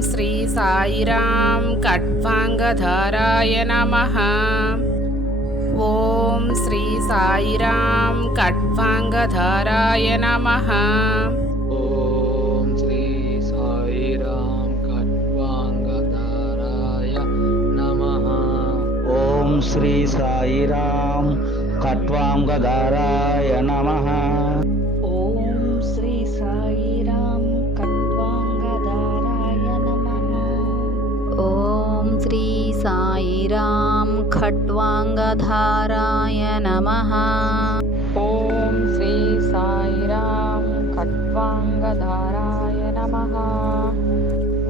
श्री साईरां खट्वाङ्गधराय नमः। ॐ श्री साईरां कट्वाङ्गधराय नमः। ॐ श्री सायिरां खट्वाङ्गधराय नमः। ॐ श्री साईरां खट्वाङ्गधराय नमः। साईरां खट्वाङ्गधाराय नमः ఓం శ్రీ సాయిరాం కట్వాంగధారాయ నమః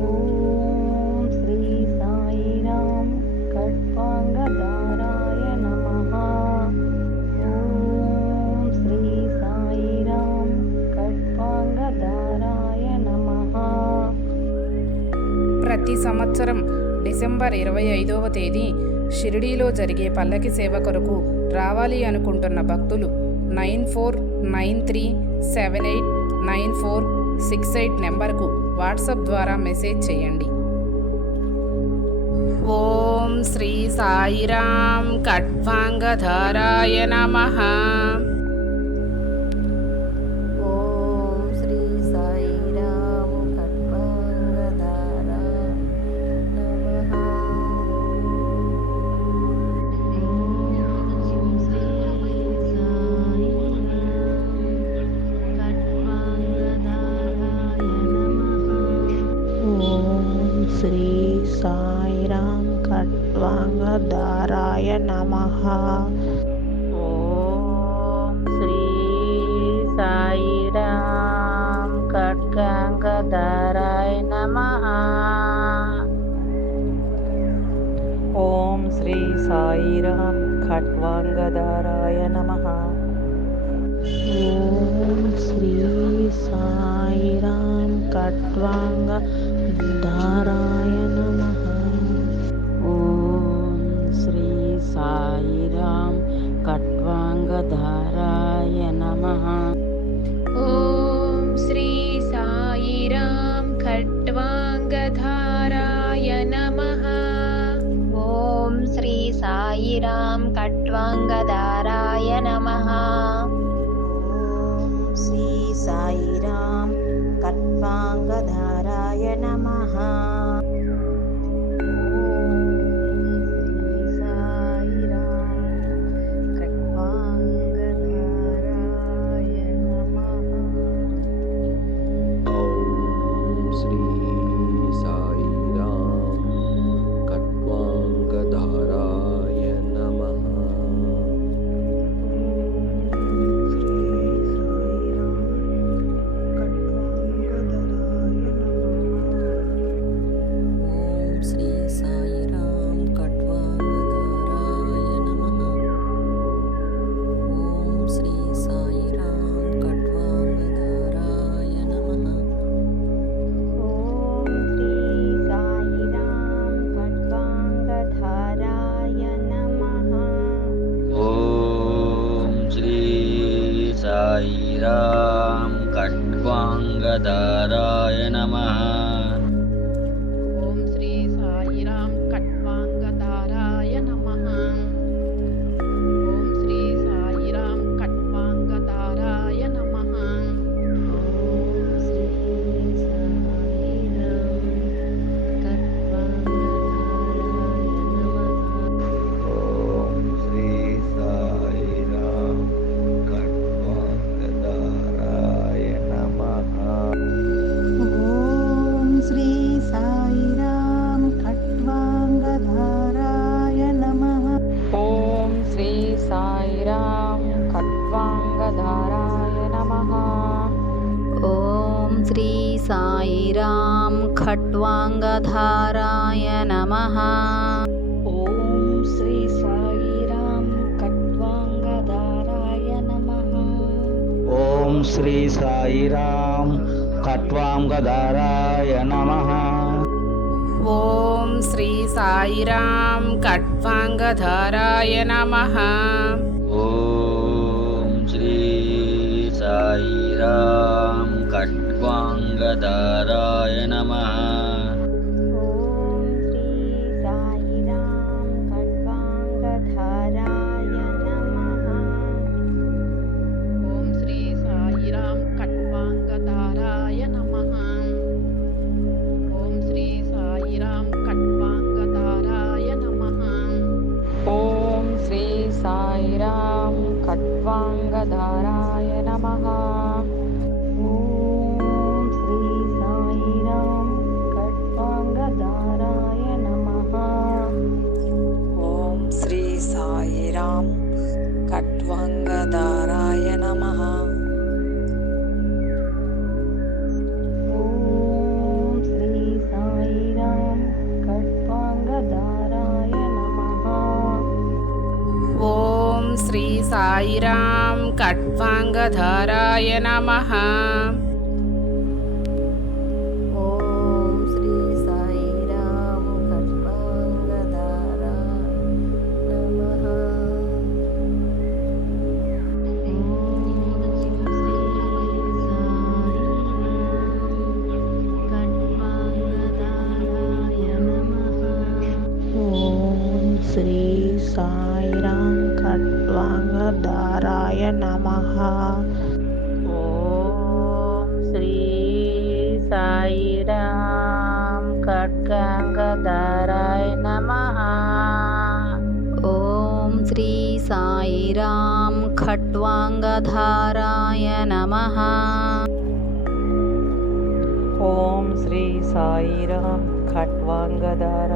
ఓం శ్రీ సాయిరాం కట్వాంగధారాయ నమః ఓం శ్రీ సాయిరాం కట్వాంగధారాయ నమః ప్రతి సంవత్సరం డిసెంబర్ ఇరవై ఐదవ తేదీ షిరిడీలో జరిగే పల్లకి సేవ కొరకు రావాలి అనుకుంటున్న భక్తులు nine four nine three seven eight nine four six eight నెంబర్కు వాట్సాప్ ద్వారా మెసేజ్ చేయండి. ఓం శ్రీ సాయిరాం ఖడ్వాంగధారాయ నమః. శ్రీ సాయిరాం ఖట్వాంగధారాయ నమః. ఓం శ్రీ సాయిరాం ఖట్వాంగధారాయ నమః. ఓం శ్రీ సాయిరాం ఖట్వాంగధారాయ నమః. ఓం శ్రీ సాయిరాం ఖట్వాంగధారాయ साईरां खट्वाङ्गधाराय नमः ई खट्वाङ्गधाराय नमः। ॐ श्री साईरां खट्वाङ्गधाराय नमः। ॐ श्री साईराम खट्वाङ्गधाराय नमः। ॐ श्री साईराम खट्वाङ्गधाराय नमः। ॐ श्री सा राय नमः। साईराम खट्वाङ्गधाराय नमः ॐ श्री साईराम खट्वाङ्गधाराय नमः ॐ श्री साईराम खट्वाङ्गधाराय नमः ॐ श्री साईरां खट्वाङ्गधाराय नमः। ॐ श्री साईरां खट्वाङ्गधाराय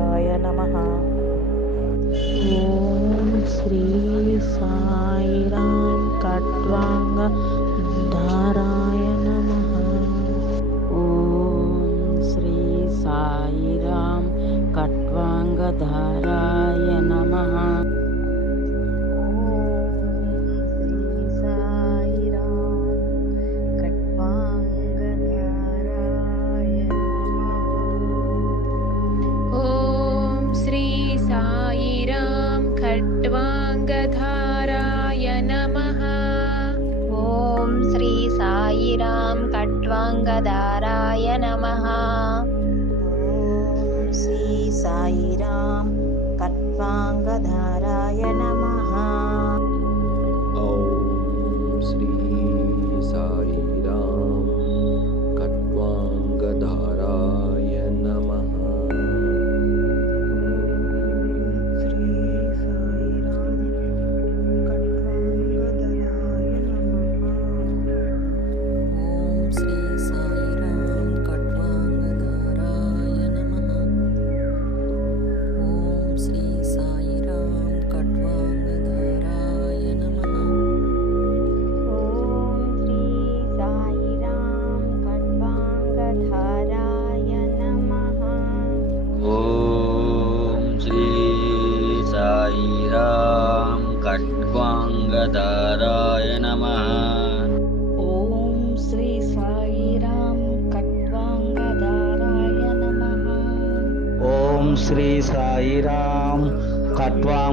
सायिरां खट्वाङ्गधाराय नमः। ॐ श्री सायिरां खट्वाङ्गधाराय नमः। ॐ श्री साई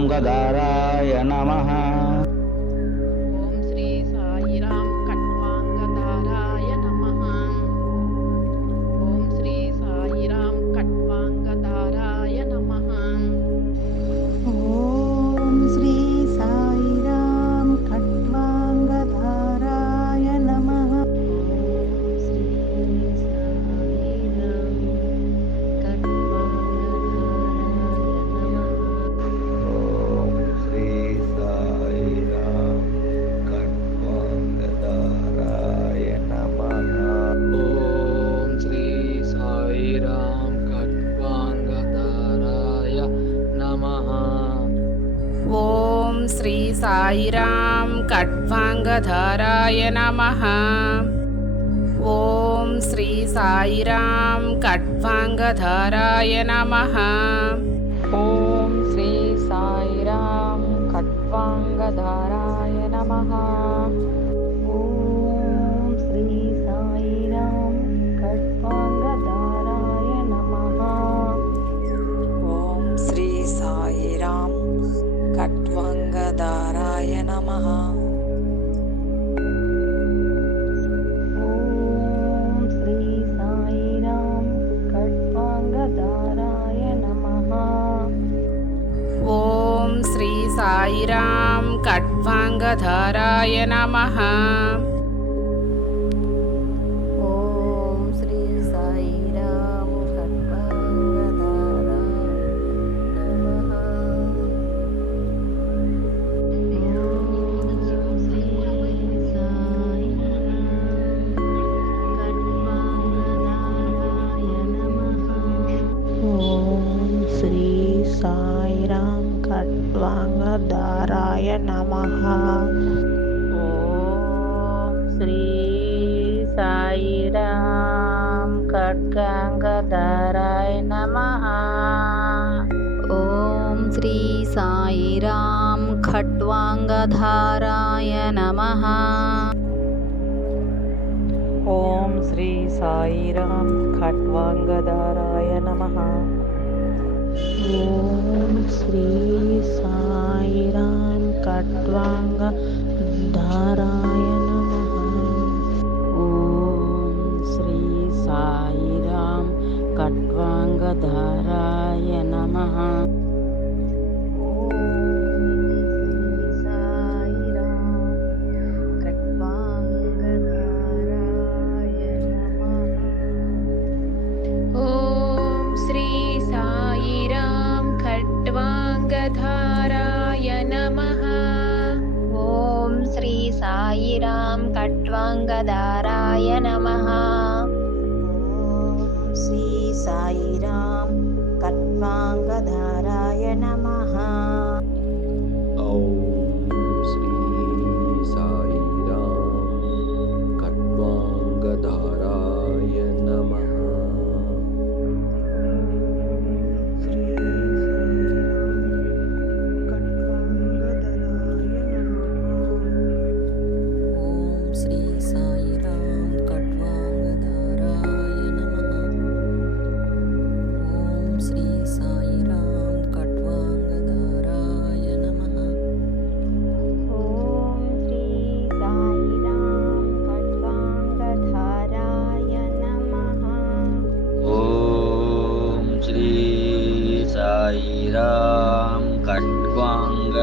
गाराय नमः। खट्वाङ्गधाराय नमः ॐ श्री साईराम खट्वाङ्गधाराय नमः ॐ श्री साईराम खट्वाङ्गधाराय नमः శివాయ నమ. खट्वाङ्गधाराय नमः। ॐ श्री साईराम खट्वाङ्गदाराय नमः। ॐ श्री साईराम खट्वाङ्गधाराय साईराम खट्वाङ्गधाराय नमः। ॐ श्री साईराम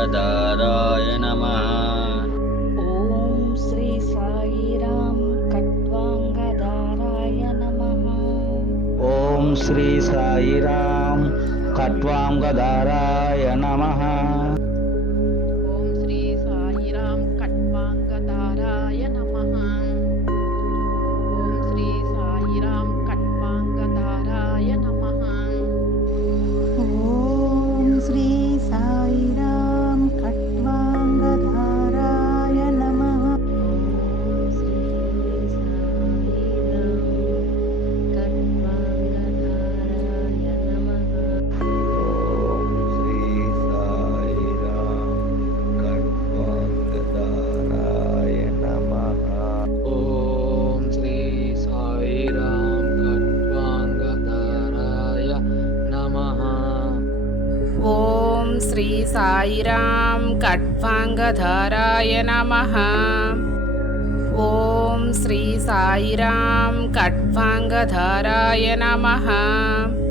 खट्वाङ्गदाराय नमः। ॐ श्री साईराम खट्वाङ्गधाराय नमः। ॐ श्री साईराम खट्वाङ्गदाराय नमः साईरां खट्वाङ्गधराय नमः। ॐ श्री साईरां खट्वाङ्गधराय नमः।